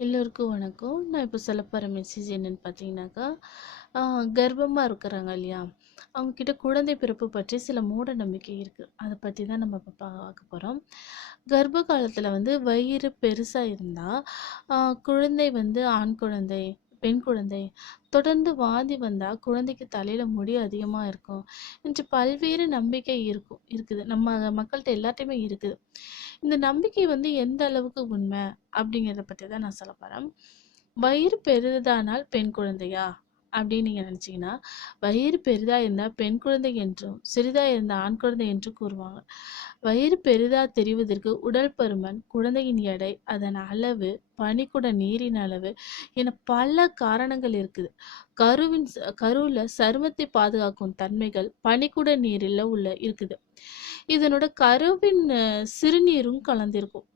எல்லோருக்கும் வணக்கம். நான் இப்போ சொல்ல போகிற மெசேஜ் என்னென்னு பார்த்தீங்கன்னாக்கா, கர்ப்பமாக இருக்கிறாங்க இல்லையா? அவங்கக்கிட்ட குழந்தை பிறப்பு பற்றி சில மூட நம்பிக்கை இருக்குது அதை பற்றி தான் நம்ம இப்போ பார்க்க போகிறோம் கர்ப்ப காலத்தில் வந்து வயிறு பெருசாக இருந்தால் குழந்தை வந்து ஆண் குழந்தை, பெண் குழந்தை, தொடர்ந்து வாந்தி வந்தா குழந்தைக்கு தலையில முடி அதிகமா இருக்கும் என்று பல்வேறு நம்பிக்கை இருக்கும் இருக்குது. நம்ம மக்கள்கிட்ட எல்லாத்தையுமே இருக்குது. இந்த நம்பிக்கை வந்து எந்த அளவுக்கு உண்மை அப்படிங்கிறத பத்தி தான் நான் சொல்ல போறேன். வயிறு பெரிதானால் பெண் குழந்தையா? அப்படின்னு நீங்கள் நினச்சிங்கன்னா வயிறு பெரிதாக இருந்தால் பெண் குழந்தை என்றும், சிறிதாக இருந்தால் ஆண் குழந்தை என்றும் கூறுவாங்க. வயிறு பெரிதாக தெரிவதற்கு உடல் பருமன், குழந்தையின் எடை, அதன் அளவு, பனிக்குட நீரின் அளவு என பல காரணங்கள் இருக்குது. கருவின் கருவில் சருமத்தை பாதுகாக்கும் தன்மைகள் பனிக்குட நீரில் உள்ள இருக்குது. இதனோட கருவின் சிறுநீரும் கலந்திருக்கும்.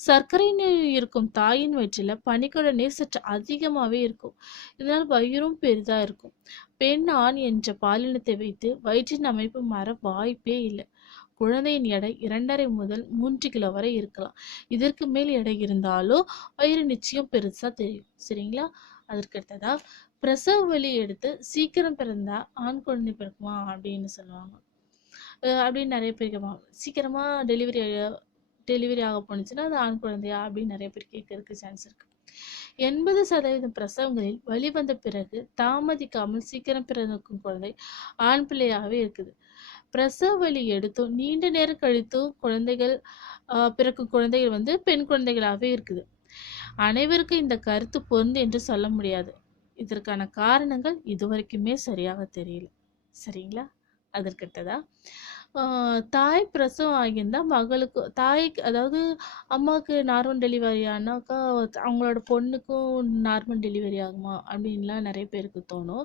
சர்க்கரை நோய் இருக்கும் தாயின் வயிற்றில் பனிக்குட நீர் சற்று அதிகமாவே இருக்கும். இதனால் வயிறும் பெரிதா இருக்கும். பெண், ஆண் என்ற பாலினத்தை வைத்து வயிற்றின் அமைப்பு மாற வாய்ப்பே இல்ல. குழந்தையின் எடை 2 1/2 முதல் மூன்று கிலோ வரை இருக்கலாம். இதற்கு மேல் எடை இருந்தாலும் வயிறு நிச்சயம் பெருசா தெரியும். சரிங்களா? அதற்கு அடுத்ததா, பிரசவ வலி எடுத்து சீக்கிரம் பிறந்தா ஆண் குழந்தை பிறக்குமா? அப்படின்னு சொல்லுவாங்க. அப்படின்னு நிறைய பேர் கேட்பாங்க. சீக்கிரமா டெலிவரி டெலிவரி ஆக போணுச்சுன்னா, அது ஆண் குழந்தையா? அப்படின்னு நிறைய பேர் கேட்கறதுக்கு சான்ஸ் இருக்கு. 80% பிரசவங்களில் வழி வந்த பிறகு தாமதிக்காமல் சீக்கிரம் பிறக்கும் குழந்தை ஆண் பிள்ளையாகவே இருக்குது. பிரசவ வலி எடுத்தும் நீண்ட நேரம் கழித்தும் குழந்தைகள் பிறக்கும் குழந்தைகள் வந்து பெண் குழந்தைகளாகவே இருக்குது. அனைவருக்கும் இந்த கருத்து பொருந்து என்று சொல்ல முடியாது. இதற்கான காரணங்கள் இதுவரைக்குமே சரியாக தெரியல. சரிங்களா? அதற்கிட்டதா தாய் பிரசவம் ஆகியிருந்தால் மகளுக்கு தாய்க்கு அதாவது அம்மாவுக்கு நார்மல் டெலிவரி ஆனாக்கா, அவங்களோட பொண்ணுக்கும் நார்மல் டெலிவரி ஆகுமா? அப்படின்லாம் நிறைய பேருக்கு தோணும்.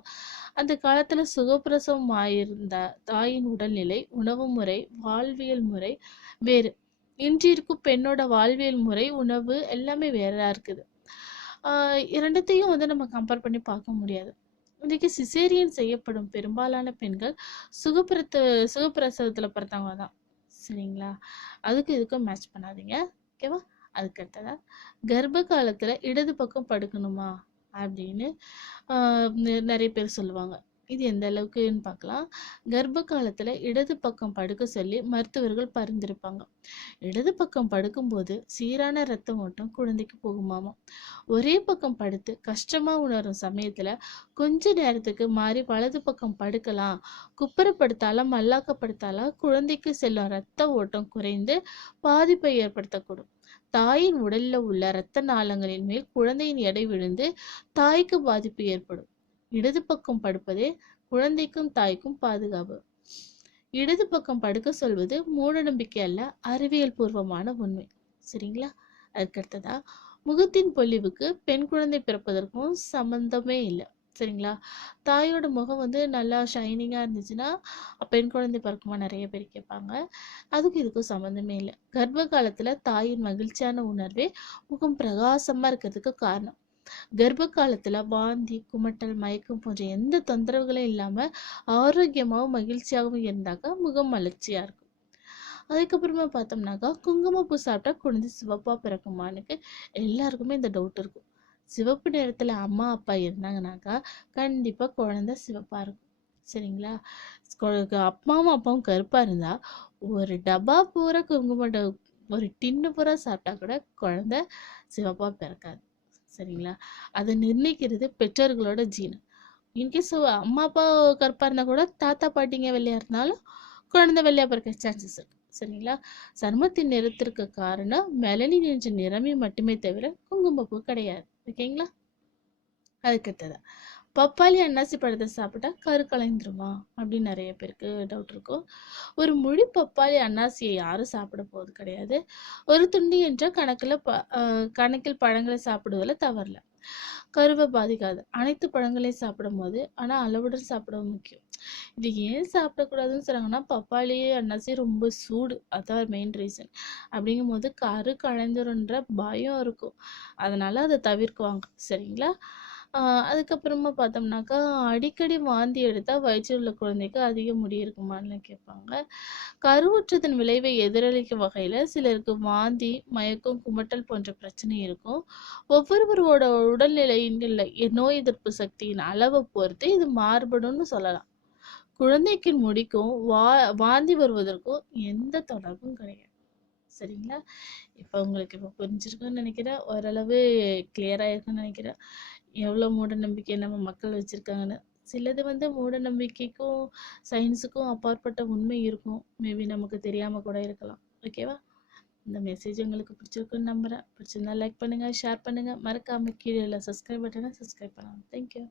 அந்த காலத்தில் சுகப்பிரசவம் ஆயிருந்த தாயின் உடல்நிலை, உணவு முறை, வாழ்வியல் முறை வேறு. இன்று இருக்கும் பெண்ணோட வாழ்வியல் முறை, உணவு எல்லாமே வேறயா இருக்குது. இரண்டத்தையும் வந்து நம்ம கம்பேர் பண்ணி பார்க்க முடியாது. இன்றைக்கு சிசேரியன் செய்யப்படும் பெரும்பாலான பெண்கள் சுகப்பிரத்த சுகப்பிரசவத்தில் பிறந்தவங்க தான். சரிங்களா? அதுக்கும் இதுக்கும் மேட்ச் பண்ணாதீங்க. ஓகேவா? அதுக்கு அடுத்ததா, கர்ப்ப காலத்தில் இடது பக்கம் படுக்கணுமா? அப்படின்னு நிறைய பேர் சொல்லுவாங்க. இது எந்த அளவுக்குன்னு பார்க்கலாம். கர்ப்ப காலத்துல இடது பக்கம் படுக்க சொல்லி மருத்துவர்கள் பரிந்துரைப்பாங்க. இடது பக்கம் படுக்கும்போது சீரான ரத்த ஓட்டம் குழந்தைக்கு போகுமாமா. ஒரே பக்கம் படுத்து கஷ்டமா உணரும் சமயத்துல கொஞ்ச நேரத்துக்கு மாறி வலது பக்கம் படுக்கலாம். குப்புறப்படுத்தாலும் மல்லாக்கப்படுத்தாலும் குழந்தைக்கு செல்லும் ரத்த ஓட்டம் குறைந்து பாதிப்பை ஏற்படுத்தக்கூடும். தாயின் உடலில் உள்ள இரத்த நாளங்களின் மேல் குழந்தையின் எடை விழுந்து தாய்க்கு பாதிப்பு ஏற்படும். இடது பக்கம் படுப்பதே குழந்தைக்கும் தாய்க்கும் பாதுகாப்பு. இடது பக்கம் படுக்க சொல்வது மூடநம்பிக்கை அல்ல, அறிவியல் பூர்வமான உண்மை. சரிங்களா? அதுக்கடுத்ததா முகத்தின் பொலிவுக்கு பெண் குழந்தை பிறப்பதற்கும் சம்பந்தமே இல்லை சரிங்களா? தாயோட முகம் வந்து நல்லா ஷைனிங்காக இருந்துச்சுன்னா, பெண் குழந்தை பிறக்குமா? நிறைய பேர் கேட்பாங்க. அதுக்கும் இதுக்கும் சம்மந்தமே இல்லை கர்ப்ப காலத்தில் தாயின் மகிழ்ச்சியான உணர்வே முகம் பிரகாசமாக இருக்கிறதுக்கு காரணம். கர்ப்ப காலத்துல வாந்தி, குமட்டல், மயக்கம் போன்ற எந்த தொந்தரவுகளும் இல்லாம ஆரோக்கியமாவும், மகிழ்ச்சியாகவும் இருந்தாக்கா முகம் மலர்ச்சியா இருக்கும். அதுக்கப்புறமா பார்த்தோம்னாக்கா, குங்குமப்பூ சாப்பிட்டா குழந்தை சிவப்பா பிறக்குமான்னு எல்லாருக்குமே இந்த டவுட் இருக்கும். சிவப்பு நேரத்துல அம்மா, அப்பா இருந்தாங்கனாக்கா, கண்டிப்பா குழந்தை சிவப்பா இருக்கும். சரிங்களா? கொ அம்மாவும், அப்பாவும் கருப்பா இருந்தா, ஒரு டப்பா பூரா குங்குமட ஒரு டின்னு பூரா சாப்பிட்டா கூட குழந்தை சிவப்பா பிறக்காது. சரிங்களா? அதை நிர்ணயிக்கிறது பெற்றோர்களோட ஜீன். இன்கேஸ் அம்மா, அப்பா கருப்பாக இருந்தால் கூட தாத்தா, பாட்டிங்க வெள்ளையாக இருந்தாலும் குழந்தை வெள்ளையாக பிறக்க சான்சஸ் இருக்கு. சரிங்களா? சருமத்தின் நிறத்திற்கு காரணம் மெலனின் என்ற நிறமே மட்டுமே தவிர குங்குமப்பூ கிடையாது. ஓகேங்களா? அதுக்கு பப்பாளி, அன்னாசி பழத்தை சாப்பிட்டா கரு கலைந்துருமா? அப்படின்னு நிறைய பேருக்கு டவுட் இருக்கும். ஒரு முழு பப்பாளி, அன்னாசியை யாரும் சாப்பிட போவது கிடையாது. ஒரு துண்டு என்ற கணக்கில் ப கணக்கில் பழங்களை சாப்பிடுவதில் தவறல கருவை பாதிக்காது. அனைத்து பழங்களையும் சாப்பிடும் போது ஆனால் அளவுடன் சாப்பிடவும் முக்கியம். இது ஏன் சாப்பிடக்கூடாதுன்னு சொல்கிறாங்கன்னா பப்பாளி, அன்னாசி ரொம்ப சூடு. அதான் மெயின் ரீசன். அப்படிங்கும்போது கரு கலைந்துரும்ன்ற பயம் இருக்கும். அதனால அதை தவிர்க்குவாங்க. சரிங்களா? அதுக்கப்புறமா பார்த்தோம்னாக்கா, அடிக்கடி வாந்தி எடுத்தால் வயிற்றில் உள்ள குழந்தைக்கு அதிக முடி இருக்குமான்னு கேட்பாங்க. கருவுற்றதன் விளைவை எதிரொலிக்கும் வகையில சிலருக்கு வாந்தி, மயக்கம், குமட்டல் போன்ற பிரச்சனை இருக்கும். ஒவ்வொருவரோட உடல்நிலையின் நோய் எதிர்ப்பு சக்தியின் அளவை பொறுத்து இது மாறுபடும்னு சொல்லலாம். குழந்தைக்கு முடிக்கும், வா வாந்தி வருவதற்கும் எந்த தொடர்பும் கிடையாது. சரிங்களா? இப்போ உங்களுக்கு இப்போ புரிஞ்சிருக்குன்னு நினைக்கிறேன் ஓரளவு கிளியராக இருக்குன்னு நினைக்கிறேன் எவ்வளோ மூட நம்பிக்கை நம்ம மக்கள் வச்சுருக்காங்கன்னு சிலது வந்து மூட நம்பிக்கைக்கும், சயின்ஸுக்கும் அப்பாற்பட்ட உண்மை இருக்கும். மேபி நமக்கு தெரியாமல் கூட இருக்கலாம். ஓகேவா? இந்த மெசேஜ் உங்களுக்கு பிடிச்சிருக்குன்னு நம்புகிறேன் பிடிச்சிருந்தா லைக் பண்ணுங்கள் ஷேர் பண்ணுங்கள் மறக்காமல் கீழே இல்லை சப்ஸ்கிரைப் பட்டனை சப்ஸ்கிரைப் பண்ணலாம் தேங்க் யூ.